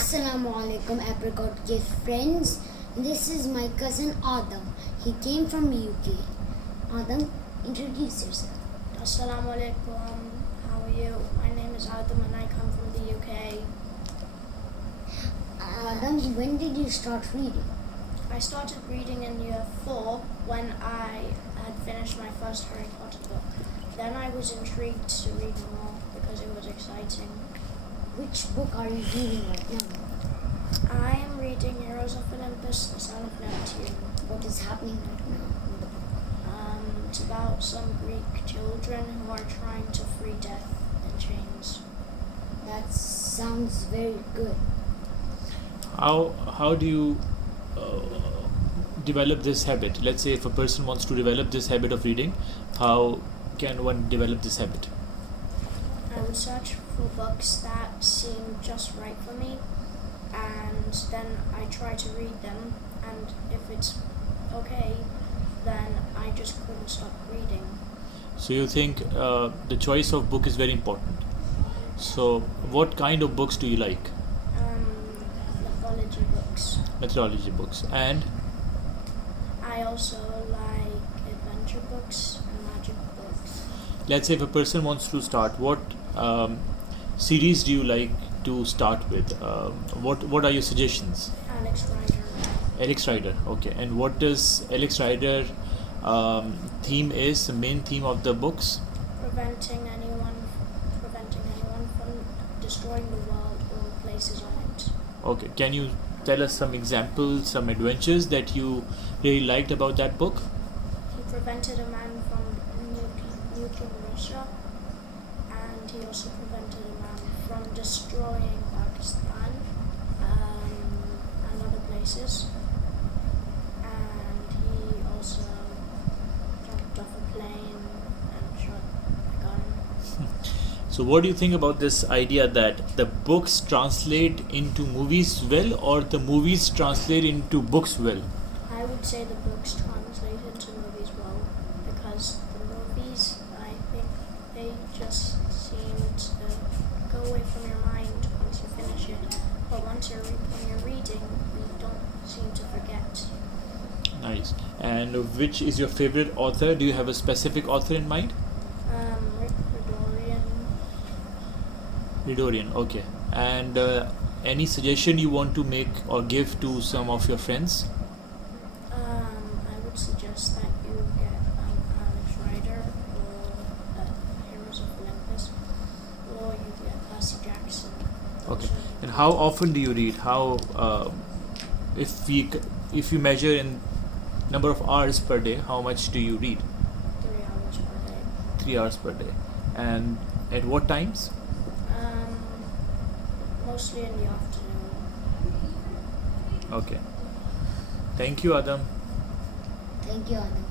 Assalamu alaikum apricot gift friends. This is my cousin Adam. He came from UK. Adam, introduce yourself. Assalamu alaikum. How are you? My name is Adam and I come from the UK. Adam, when did you start reading? I started reading in year 4 when I had finished my first Harry Potter book. Then I was intrigued to read more because it was exciting. Which book are you reading right now? I am reading Heroes of Olympus, The Son of Neptune. What is happening right now in the book? It's about some Greek children who are trying to free death in chains. That sounds very good. How do you develop this habit? Let's say if a person wants to develop this habit of reading, how can one develop this habit? I would search for books that seem just right for me, and then I try to read them, and if it's okay, then I just couldn't stop reading. So you think the choice of book is very important. So what kind of books do you like? Mythology books. Methodology books. And I also like adventure books and magic books. let's say if a person wants to start, what series do you like to start with? What are your suggestions? Alex Rider. Alex Rider, okay. And what does Alex Rider theme is, the main theme of the books? Preventing anyone from destroying the world or places on it. Okay, can you tell us some examples, some adventures that you really liked about that book? He prevented a man from nuking Russia, and he also prevented a man from destroying Pakistan and other places. And he also jumped off a plane and shot a gun. So what do you think about this idea that the books translate into movies well, or the movies translate into books well? I would say the books translate into movies well, because the movies, I think they just seem to go away from your mind once you finish it. But when you're reading, you don't seem to forget. Nice. And which is your favorite author? Do you have a specific author in mind? Ridorian, okay. And any suggestion you want to make or give to some of your friends? I would suggest that you get Alex Rider or Heroes of Olympus, or you get Percy Jackson. Okay. And how often do you read? How if you measure in number of hours per day, how much do you read? 3 hours per day. 3 hours per day. And at what times? Mostly in the afternoon. Okay. Thank you, Adam. Thank you, Adam.